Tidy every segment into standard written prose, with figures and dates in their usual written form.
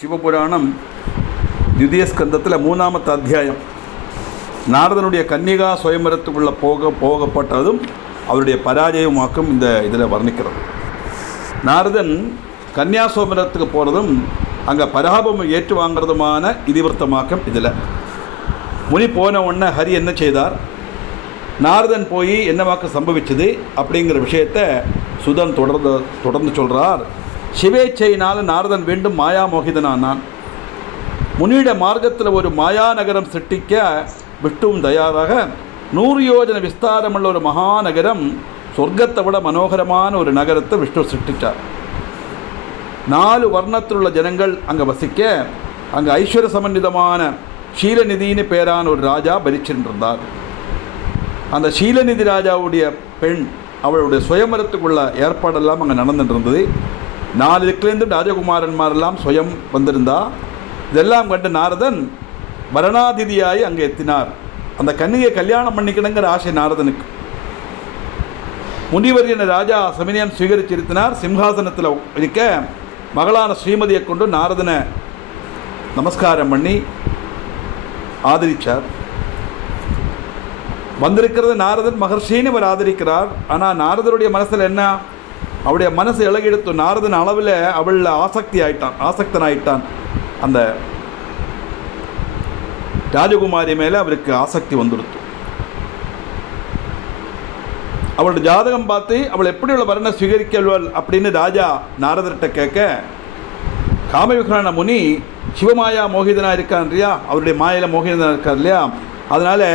சிவபுராணம் த்விதீய ஸ்கந்தத்தில் 3ஆமத்து அத்தியாயம். நாரதனுடைய கன்னிகா சுயம்பரத்துக்குள்ளே போகப்பட்டதும் அவருடைய பராஜயமாக்கும் இந்த இதில் வர்ணிக்கிறது. நாரதன் கன்னியாசுவமரத்துக்கு போகிறதும் அங்கே பராபம் ஏற்று வாங்கிறதுமான இதிவர்த்தமாக்கம் இதில். முனி போன உடனே ஹரி என்ன செய்தார், நாரதன் போய் என்னவாக்க சம்பவிச்சது அப்படிங்கிற விஷயத்தை சுதன் தொடர்ந்து சொல்கிறார். சிவேச்சையினால் நாரதன் மீண்டும் மாயா மோகிதனானான். முனியிட மார்க்கத்தில் ஒரு மாயா நகரம் சிட்டிக்க விஷ்ணுவும் தயாராக 100 யோஜன விஸ்தாரமுள்ள ஒரு மகாநகரம், சொர்க்கத்தை விட மனோகரமான ஒரு நகரத்தை விஷ்ணு சிட்டிச்சார். 4 வர்ணத்திலுள்ள ஜனங்கள் அங்கே வசிக்க, அங்கே ஐஸ்வர்ய சமன்விதமான ஷீலநிதின்னு பேரான ஒரு ராஜா பரிச்சிருந்தார். அந்த ஷீலநிதி ராஜாவுடைய பெண், அவளுடைய சுயம்பரத்துக்குள்ள ஏற்பாடெல்லாம் அங்கே நடந்துட்டு இருந்தது. 4 திக்கிலேருந்து ராஜகுமாரன்மாரெல்லாம் சுயம் வந்திருந்தா. இதெல்லாம் கண்டு நாரதன் வரணாதிதியாய் அங்கே எத்தினார். அந்த கன்னியை கல்யாணம் பண்ணிக்கணுங்கிற ஆசை நாரதனுக்கு. முனிவரின் ராஜா சமினியன் சுவீகரிச்சிருத்தினார். சிம்ஹாசனத்தில் இருக்க மகளான ஸ்ரீமதியை கொண்டு நாரதனை நமஸ்காரம் பண்ணி ஆதரித்தார். வந்திருக்கிறது நாரதன் மகர்ஷின்னு அவர் ஆதரிக்கிறார். ஆனால் நாரதனுடைய மனசில் என்ன, அவருடைய மனசு இழகெடுத்து நாரதன் அளவில் அவளில் ஆசக்தனாயிட்டான். அந்த ராஜகுமாரி மேலே அவருக்கு ஆசக்தி வந்துடுத்து. அவளுடைய ஜாதகம் பார்த்து அவள் எப்படி உள்ள வர்ண சுவீகரிக்கல்வள் அப்படின்னு ராஜா நாரதர்கிட்ட கேட்க, காமவிகரான முனி சிவமாயா மோகிதனாக இருக்கான் இல்லையா, அவருடைய மாயில மோகிதனாக இருக்கார் இல்லையா, அதனால்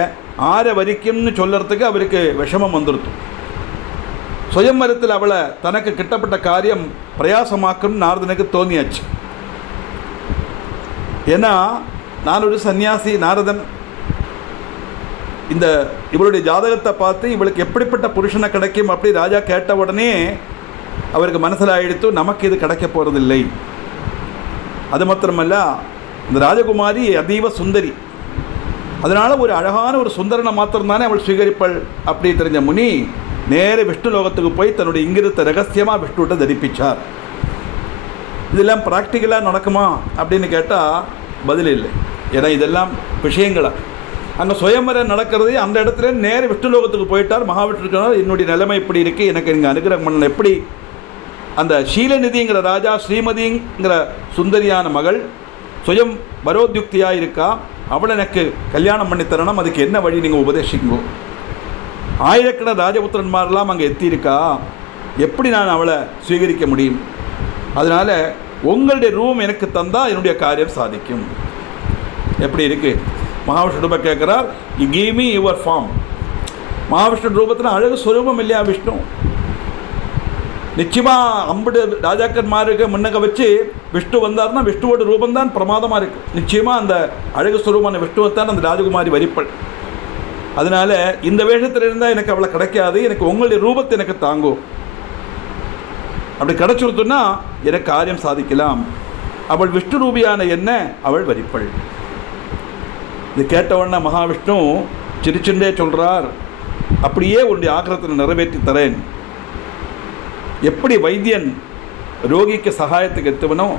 ஆரை வரிக்கும்னு சொல்கிறதுக்கு அவருக்கு விஷமம் வந்துடுத்து. சுயம்பரத்தில் அவளை தனக்கு கிட்டப்பட்ட காரியம் பிரயாசமாக்கும் நாரதனுக்கு தோணியாச்சு. ஏன்னா நான் ஒரு சன்னியாசி, நாரதன் இந்த இவளுடைய ஜாதகத்தை பார்த்து இவளுக்கு எப்படிப்பட்ட புருஷனை கிடைக்கும் அப்படி ராஜா கேட்ட உடனே அவருக்கு மனசில் ஆயிடுத்து, நமக்கு இது கிடைக்க போகிறதில்லை. அது மாத்திரமல்ல, இந்த ராஜகுமாரி அதீவ சுந்தரி, அதனால் ஒரு அழகான ஒரு சுந்தரனை மாத்திரம்தானே அவள் சுவீகரிப்பள் அப்படி தெரிஞ்ச முனி நேர விஷ்ணு லோகத்துக்கு போய் தன்னுடைய இங்கிருத்த ரகசியமாக விஷ்ணுகிட்ட தரிப்பிச்சார். இதெல்லாம் ப்ராக்டிக்கலாக நடக்குமா அப்படின்னு கேட்டால் பதில் இல்லை. ஏன்னா இதெல்லாம் விஷயங்களா அங்கே சுயம்பரம் நடக்கிறது. அந்த இடத்துல நேர விஷ்ணு லோகத்துக்கு போயிட்டார். மகாவிஷ்ணுக்கிறார், என்னுடைய நிலைமை இப்படி இருக்குது, எனக்கு இங்கே அனுகிரகம் பண்ண எப்படி. அந்த ஷீலநிதிங்கிற ராஜா ஸ்ரீமதிங்கிற சுந்தரியான மகள் சுயம் பரோத்யுக்தியாக இருக்கா, அவளை எனக்கு கல்யாணம் பண்ணி தரணும், அதுக்கு என்ன வழி நீங்கள் உபதேசிங்கோ. ஆயிரக்கணக்கான ராஜபுத்திரன்மாரெல்லாம் அங்கே எத்தியிருக்கா, எப்படி நான் அவளை சுவீகரிக்க முடியும். அதனால் உங்களுடைய ரூம் எனக்கு தந்தால் என்னுடைய காரியம் சாதிக்கும். எப்படி இருக்குது, மகாவிஷ்ணு ரூபம் கேட்குறார், you give me your form. Mahavishnu ரூபத்தில் அழகு சுரூபம் இல்லையா விஷ்ணு. நிச்சயமாக 50 ராஜாக்கன்மாருக்கு முன்னக வச்சு விஷ்ணு வந்தார்னா விஷ்ணுவோட ரூபந்தான் பிரமாதமாக இருக்குது. நிச்சயமாக அந்த அழகு சுரூபமான விஷ்ணுவைத்தான் அந்த ராஜகுமாரி வரிப்பள். அதனால் இந்த வேஷத்தில் இருந்தால் எனக்கு அவளை கிடைக்காது, எனக்கு உங்களுடைய ரூபத்தை எனக்கு தாங்கும். அப்படி கிடைச்சுடுத்துன்னா எனக்கு காரியம் சாதிக்கலாம். அவள் விஷ்ணு ரூபியான என்ன, அவள் வரிப்பள். இது கேட்டவுடனே மகாவிஷ்ணு சிரிச்சுண்டே சொல்கிறார், அப்படியே உன்னுடைய ஆக்கிரத்தை நிறைவேற்றி தரேன். எப்படி வைத்தியன் ரோகிக்கு சகாயத்துக்கு எத்துவனோ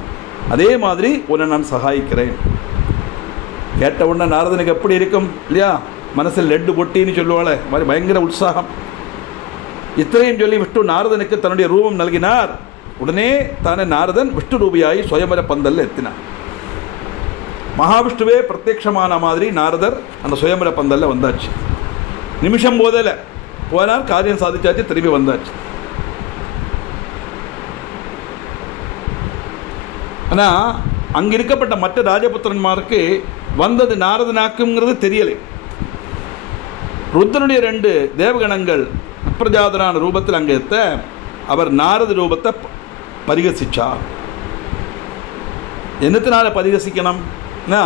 அதே மாதிரி உன்னை நான் சகாயிக்கிறேன். கேட்டவுடனே நாரதனுக்கு எப்படி இருக்கும் இல்லையா, மனசில் லெட்டு பொட்டின்னு சொல்லுவாள் மாதிரி பயங்கர உற்சாகம். இத்தனையும் சொல்லி விஷ்ணு நாரதனுக்கு தன்னுடைய ரூபம் நல்கினார். உடனே தானே நாரதன் விஷ்ணு ரூபியாகி சுயம்பர பந்தலில் எத்தினார். மகாவிஷ்ணுவே பிரத்யட்சமான மாதிரி நாரதர் அந்த சுயம்பர பந்தலில் வந்தாச்சு. நிமிஷம் போதில் போனார், காரியம் சாதிச்சாச்சு, திரும்பி வந்தாச்சு. ஆனால் அங்கே இருக்கப்பட்ட மற்ற ராஜபுத்திரன்மாருக்கு வந்தது நாரதனாக்குங்கிறது தெரியலை. ருத்ரனுடைய 2 தேவகணங்கள் விப்ரஜாதனான ரூபத்தில் அங்கே எத்த அவர் நாரத ரூபத்தை பரிகசிச்சார். என்னத்தினால பரிகசிக்கணும்னா,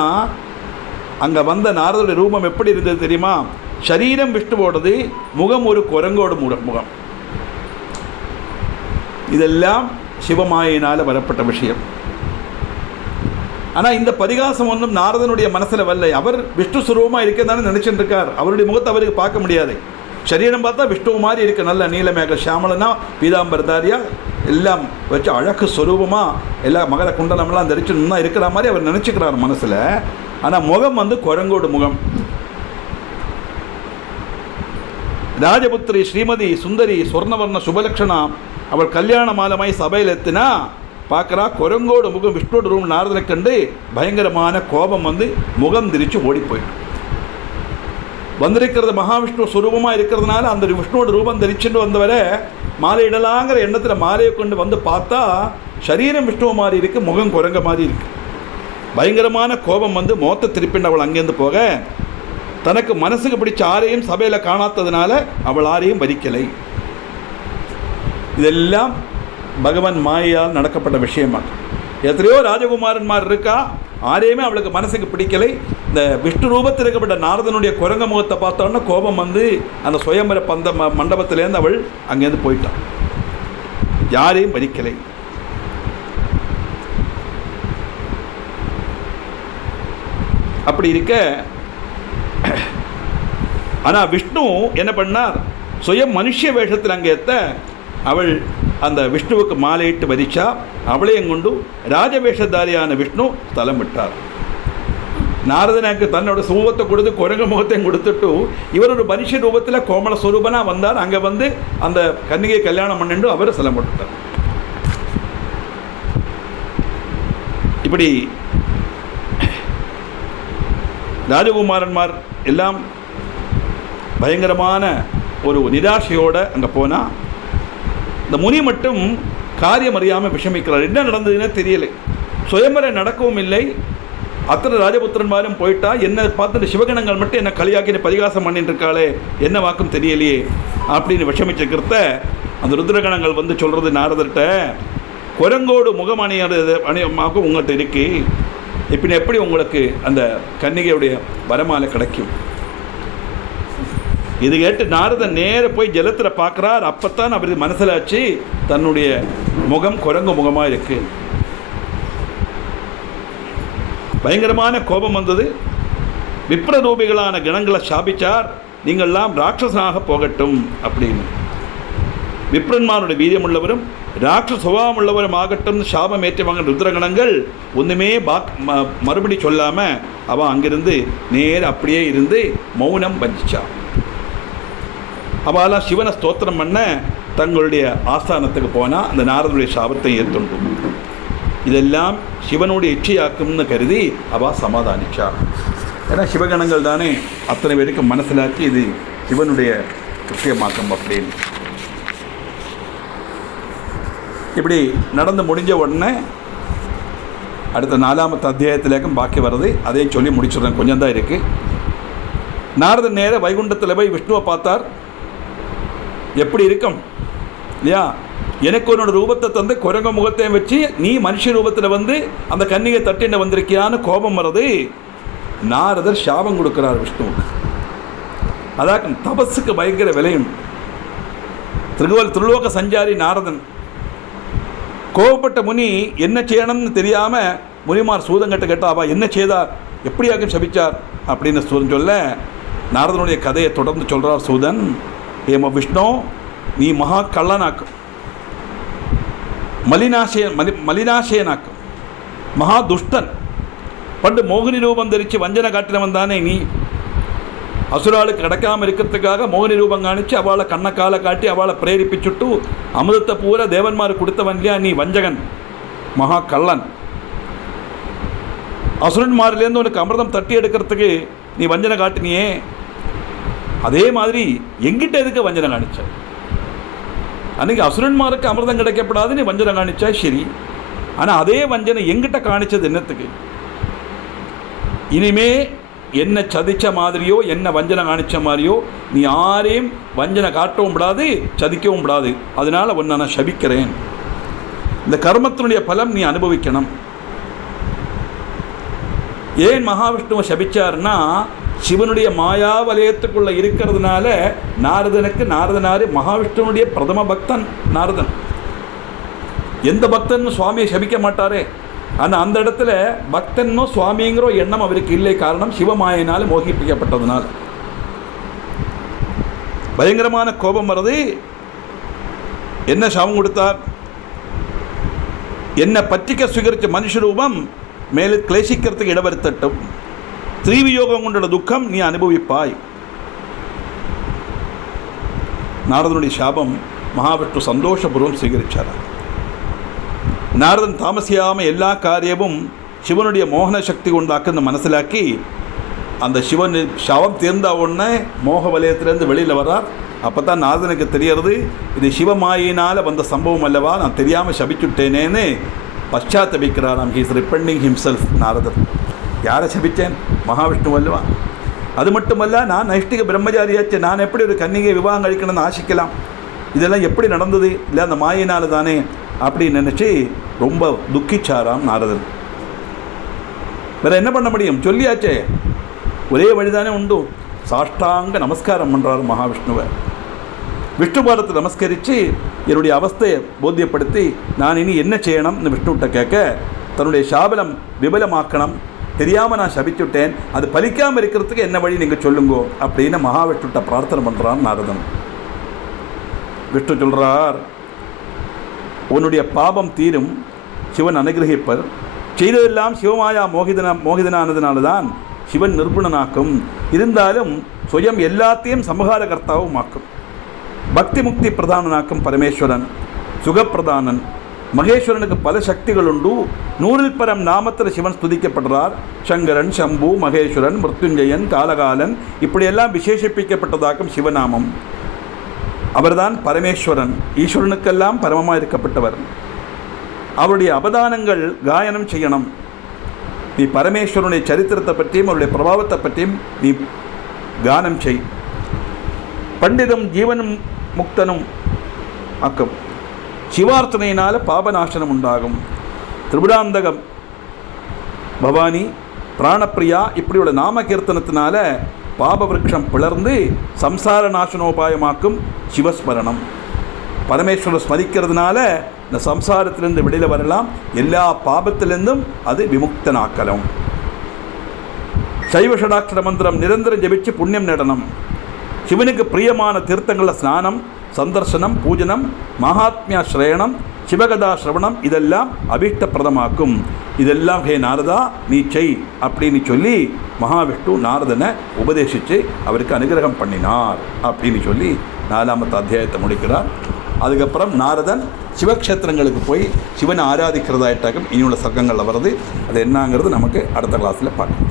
அங்கே வந்த நாரதுடைய ரூபம் எப்படி இருந்தது தெரியுமா, சரீரம் விஷ்ணுவோடது, முகம் ஒரு குரங்கோடு முகம். இதெல்லாம் சிவமாயினால் வரப்பட்ட விஷயம். ஆனால் இந்த பரிகாசம் ஒன்றும் நாரதனுடைய மனசில் வரலை. அவர் விஷ்ணு சுரூபமாக இருக்கதானே நினச்சிட்டு இருக்கார். அவருடைய முகத்தை அவருக்கு பார்க்க முடியாது. சரீரம் பார்த்தா விஷ்ணு மாதிரி இருக்கு, நல்ல நீலமேக ஷாமலனா பீதாம்பரதாரியா எல்லாம் வச்சு அழகு ஸ்வரூபமாக எல்லாம் மகர குண்டலம்லாம் தரிச்சு இன்னும் இருக்கிற மாதிரி அவர் நினச்சிக்கிறார் மனசில். ஆனால் முகம் வந்து குரங்கோடு முகம். ராஜபுத்திரி ஸ்ரீமதி சுந்தரி சொர்ணவர்ண சுபலக்ஷணா அவள் கல்யாண மாலமாய் சபையில் எத்தினா பார்க்குறா குரங்கோடு முகம் விஷ்ணுவோட ரூம் நாரதனை கண்டு பயங்கரமான கோபம் வந்து முகம் திரிச்சு ஓடி போயிட்டு வந்திருக்கிறது மகாவிஷ்ணு சுரூபமாக இருக்கிறதுனால அந்த விஷ்ணுவோட ரூபம் தரிச்சுட்டு வந்தவரை மாலை இடலாங்கிற எண்ணத்தில் மாலையை கொண்டு வந்து பார்த்தா சரீரம் விஷ்ணுவ மாதிரி இருக்குது, முகம் குரங்க மாதிரி இருக்குது. பயங்கரமான கோபம் வந்து மோத்த திருப்பிண்டு அவள் அங்கேருந்து போக தனக்கு மனசுக்கு பிடிச்ச ஆரையும் சபையில் காணாததுனால அவள் ஆரையும் வரிக்கலை. இதெல்லாம் பகவான் மாயால் நடக்கப்பட்ட விஷயமாக. எத்தனையோ ராஜகுமாரன்மார் இருக்கா, ஆரையுமே அவளுக்கு மனசுக்கு பிடிக்கலை. இந்த விஷ்ணு ரூபத்தில் இருக்கப்பட்ட நாரதனுடைய குரங்க முகத்தை பார்த்தோன்னா கோபம் வந்து அந்த சுயம்பர பந்த மண்டபத்திலேருந்து அவள் அங்கேருந்து போயிட்டான். யாரையும் வரிக்கலை. அப்படி இருக்க ஆனால் விஷ்ணு என்ன பண்ணார், சுயம் மனுஷ வேஷத்தில் அங்கே எத்த அவள் அந்த விஷ்ணுவுக்கு மாலையிட்டு வரிச்சா. அவளையும் கொண்டு ராஜவேஷதாரியான விஷ்ணு ஸ்தலம் விட்டார். நாரதனுக்கு தன்னோட ரூபத்தை கொடுத்து குரங்கு முகத்தையும் கொடுத்துட்டு இவர் ஒரு மனுஷ ரூபத்தில் கோமல ஸ்வரூபனாக வந்தார். அங்கே வந்து அந்த கன்னிகை கல்யாணம் பண்ணிட்டு அவர் ஸ்தலம் விட்டுட்டார். இப்படி ராஜகுமாரன்மார் எல்லாம் பயங்கரமான ஒரு நிராசையோடு அங்கே போனால் இந்த முனி மட்டும் காரியம் அறியாமல் விஷமிக்கிறார். என்ன நடந்ததுன்னே தெரியலை. சுயம்பரை நடக்கவும் இல்லை. அத்தனை ராஜபுத்திரன்மாரும் போயிட்டா. என்ன பார்த்துட்டு சிவகணங்கள் மட்டும் என்ன களியாக்கின்னு பரிகாசம் பண்ணிட்டு இருக்காளே, என்ன வாக்கும் தெரியலையே அப்படின்னு விஷமிச்சிருக்கிறத அந்த ருத்ரகணங்கள் வந்து சொல்கிறது நாரதர்கிட்ட, குரங்கோடு முகம் அணியமாகவும் உங்கள்கிட்ட இருக்கு, இப்போ எப்படி உங்களுக்கு அந்த கன்னிகையுடைய வரமாலை கிடைக்கும்? இது கேட்டு நாரதன் நேர போய் ஜலத்தில் பார்க்குறார். அப்போத்தான் அவர் மனசில் ஆச்சு தன்னுடைய முகம் குரங்கு முகமாக இருக்கு. பயங்கரமான கோபம் வந்தது. விப்ரரூபிகளான கணங்களை சாபிச்சார், நீங்கள்லாம் ராட்சசனாக போகட்டும் அப்படின்னு. விப்ரன்மாருடைய வீரியம் உள்ளவரும் ராட்சச சுபாவம் உள்ளவரும் ஆகட்டும் சாபம் ஏற்றவாங்க ருத்ரகணங்கள் ஒன்றுமே மறுபடி சொல்லாமல் அவன் அங்கிருந்து நேர அப்படியே இருந்து மௌனம் வஞ்சிச்சான். அவெல்லாம் சிவனை ஸ்தோத்திரம் பண்ண தங்களுடைய ஆஸ்தானத்துக்கு போனால் அந்த நாரதனுடைய சாபத்தை ஏற்றுண்டு. இதெல்லாம் சிவனுடைய இச்சையாக்கும்னு கருதி அவள் சமாதானிச்சா. ஏன்னா சிவகணங்கள் தானே அத்தனை பேருக்கு மனசிலாக்கி இது சிவனுடைய விஷயமாக்கும் அப்படின்னு. இப்படி நடந்து முடிஞ்ச உடனே அடுத்த 4வது அத்தியாயத்திலேக்கும் பாக்கி வருது. அதையும் சொல்லி முடிச்சுடுறேன், கொஞ்சம் தான் இருக்குது. நாரதன் நேர வைகுண்டத்தில் போய் விஷ்ணுவை பார்த்தார். எப்படி இருக்கும் இல்லையா, எனக்கு உன்னோட ரூபத்தை தந்து குரங்க முகத்தையும் வச்சு நீ மனுஷ ரூபத்தில் வந்து அந்த கன்னிகை தட்டின வந்திருக்கியான்னு கோபம் வர்றது. நாரதர் சாபம் கொடுக்கிறார் விஷ்ணுவுக்கு. அதான் தபஸுக்கு பயங்கர விலையும். திருலோக சஞ்சாரி நாரதன் கோபப்பட்ட முனி என்ன செய்யணும்னு தெரியாமல் முனிமார் சூதங்கிட்ட கேட்டா அவள் என்ன செய்தார், எப்படியாக சபிச்சார் அப்படின்னு சூதன் சொல்ல நாரதனுடைய கதையை தொடர்ந்து சொல்கிறார் சூதன். ஏமா விஷ்ணு, நீ மகா கள்ளனாக்கும், மலினாசயனாக்கும், மகா துஷ்டன். பண்டு மோகினி ரூபம் தரித்து வஞ்சனை காட்டினவன் தானே நீ. அசுராளுக்கு கிடைக்காமல் இருக்கிறதுக்காக மோகினி ரூபம் காணிச்சு அவளை கண்ணக்காலை காட்டி அவளை பிரேரிப்பிச்சுட்டு அமிர்தத்தை பூரா தேவன்மார் கொடுத்தவன் இல்லையா நீ வஞ்சகன், மகா கள்ளன். அசுரன்மாரிலேருந்து உனக்கு அமிர்தம் தட்டி எடுக்கிறதுக்கு நீ வஞ்சனை காட்டினியே, அதே மாதிரி எங்கிட்ட எதுக்கு வஞ்சனை காணிச்ச? அன்றைக்கி அசுரன்மாருக்கு அமிர்தம் கிடைக்கப்படாது நீ வஞ்சனை காணிச்சா சரி, ஆனால் அதே வஞ்சனை எங்கிட்ட காணிச்சது என்னத்துக்கு? இனிமே என்ன சதிச்ச மாதிரியோ என்ன வஞ்சனை காணிச்ச மாதிரியோ நீ யாரையும் வஞ்சனை காட்டவும் விடாது, சதிக்கவும் விடாது. அதனால் ஒன்றை நான் சபிக்கிறேன். இந்த கர்மத்தினுடைய பலம் நீ அனுபவிக்கணும். ஏன் மகாவிஷ்ணுவை சபிச்சார்னா சிவனுடைய மாயா வலயத்துக்குள்ளே இருக்கிறதுனால நாரதனார் மகாவிஷ்ணுனுடைய பிரதம பக்தன் நாரதன். எந்த பக்தன் சுவாமியை சபிக்க மாட்டாரே, ஆனால் அந்த இடத்துல பக்தன்னோ சுவாமிங்கிற எண்ணம் அவருக்கு இல்லை. காரணம் சிவமாயினால் மோகிப்பிக்கப்பட்டதுனால். பயங்கரமான கோபம் வருது. என்ன சாபம் கொடுத்தார்? എന്നെ പറ്റിക്ക സ്വീകരിച്ച മനുഷ്യരൂപം മേലിൽ ക്ലേശിக்கிறதுக்கு ഇടവരുത്തട്ടും. ത്രിവിയോഗം കൊണ്ടുള്ള ദുഃഖം നീ അനുഭവിപ്പായി. നാരദനുடைய ശാപം മഹാവിഷ്ണു സന്തോഷപൂർവ്വം സ്വീകരിച്ചാர். நாரதன் தாமசியாமல் எல்லா காரியமும் சிவனுடைய மோகன சக்தி கொண்டாக்குன்னு மனசிலாக்கி அந்த சிவன் சவம் தீர்ந்த உடனே மோக வலயத்திலேருந்து வெளியில் வர்றார். அப்போ தான் நாரதனுக்கு தெரியறது இது சிவமாயினால் வந்த சம்பவம் அல்லவா, நான் தெரியாமல் சபிச்சுட்டேனேன்னு பశ్చాத்தபிக்கிறாராம். He's ரிப்பெண்டிங் himself. நாரதர் யாரை சபித்தேன்? மகாவிஷ்ணு அல்லவா. அது மட்டுமல்ல, நான் நைஷ்டிக பிரம்மச்சாரியாச்சு, நான் எப்படி ஒரு கன்னிகை விவாகம் கழிக்கணும்னு ஆசிக்கலாம், இதெல்லாம் எப்படி நடந்தது? இல்லை அந்த மாயினால் தானே அப்படின்னு நினச்சி ரொம்ப துக்கிச்சாராம் நாரதன். வேறு என்ன பண்ண முடியும்? சொல்லியாச்சே, ஒரே வழிதானே உண்டு. சாஷ்டாங்க நமஸ்காரம் பண்ணுறாரு மகாவிஷ்ணுவை. விஷ்ணு பாதத்தை நமஸ்கரித்து என்னுடைய அவஸ்தையை போத்தியப்படுத்தி நான் இனி என்ன செய்யணும்னு விஷ்ணுகிட்ட கேட்க, தன்னுடைய சாபலம் விபலமாக்கணும், தெரியாமல் நான் சபிச்சுட்டேன், அது பலிக்காமல் இருக்கிறதுக்கு என்ன வழி நீங்கள் சொல்லுங்கோ அப்படின்னு மகாவிஷ்ணுகிட்ட பிரார்த்தனை பண்ணுறான் நாரதன். விஷ்ணு சொல்கிறார், உன்னுடைய பாபம் தீரும், சிவன் அனுகிரகிப்பர். செய்ததெல்லாம் சிவமாயா மோகிதனானதுனால தான் சிவன் நிர்குணனாக்கும். இருந்தாலும் சுயம் எல்லாத்தையும் சமகாரகர்த்தாவும் ஆக்கும். பக்தி முக்தி பிரதானனாக்கும் பரமேஸ்வரன், சுகப்பிரதானன். மகேஸ்வரனுக்கு பல சக்திகள் உண்டு. 100 பரம் நாமத்தில் சிவன் ஸ்துதிக்கப்படுறார். சங்கரன், சம்பு, மகேஸ்வரன், மிருத்யுஞ்சயன், காலகாலன், இப்படியெல்லாம் விசேஷிப்பிக்கப்பட்டதாக்கும் சிவநாமம். அவர்தான் பரமேஸ்வரன், ஈஸ்வரனுக்கெல்லாம் பரமமாக இருக்கப்பட்டவர். அவருடைய அவதானங்கள் காயனம் செய்யணும். நீ பரமேஸ்வரனுடைய சரித்திரத்தை பற்றியும் அவருடைய பிரபாவத்தை பற்றியும் நீ கானம் செய். பண்டிதம் ஜீவனும் முக்தனும் ஆக்கும். சிவார்த்தனையினால் பாபநாசனம் உண்டாகும். திரிபுராந்தகம், பவானி, பிராணப்பிரியா இப்படியோட நாம கீர்த்தனத்தினால பாபவிருட்சம் பிளர்ந்து சம்சார நாசனோபாயமாக்கும் சிவஸ்மரணம். பரமேஸ்வரர் ஸ்மரிக்கிறதுனால இந்த சம்சாரத்திலிருந்து வெளியில் வரலாம், எல்லா பாபத்திலிருந்தும் அது விமுக்தனாக்கலாம். சைவ ஷடாட்சர மந்திரம் நிரந்தரம் ஜபிச்சு புண்ணியம் நேடணும். சிவனுக்கு பிரியமான தீர்த்தங்களில் ஸ்நானம், சந்தர்சனம், பூஜனம், மகாத்மியா ஸ்ரயணம், சிவகதா சிரவணம் இதெல்லாம் அபீஷ்டப்பிரதமாக்கும். இதெல்லாம் ஹே நாரதா நீ செய் அப்படின்னு சொல்லி மகாவிஷ்ணு நாரதனை உபதேசித்து அவருக்கு அனுகிரகம் பண்ணினார் அப்படின்னு சொல்லி 4வது அத்தியாயத்தை முடிக்கிறார். அதுக்கப்புறம் நாரதன் சிவக்ஷேத்திரங்களுக்கு போய் சிவனை ஆராதிக்கிறதாயிட்டாக்கும் இனியுள்ள சர்க்கங்களில் வருது. அது என்னங்கிறது நமக்கு அடுத்த கிளாஸில் பார்க்கலாம்.